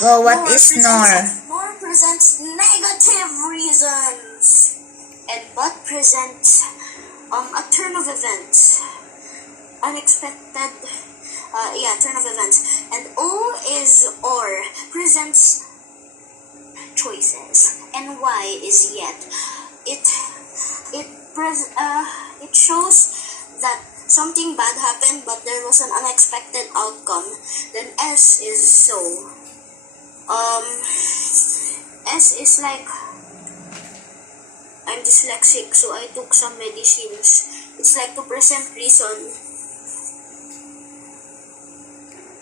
Go, what is nor? Nor presents negative reasons. And but presents a turn of events. Unexpected, turn of events. And O is or, presents choices. And Y is yet. It shows that something bad happened, but there was an unexpected outcome. Then S is so. S is like, I'm dyslexic, so I took some medicines. It's like to present reason.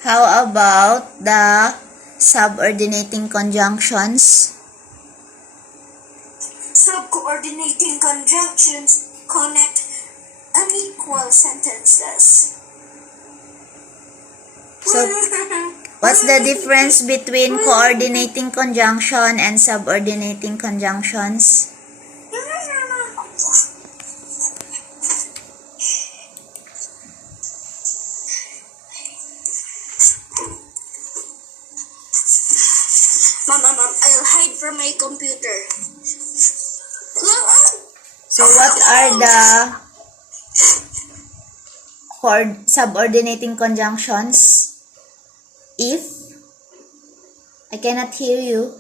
How about the subordinating conjunctions? Subcoordinating conjunctions connect unequal sentences. So, what's the difference between coordinating conjunction and subordinating conjunctions? Mom, I'll hide from my computer. So, what are the subordinating conjunctions? If, I cannot hear you.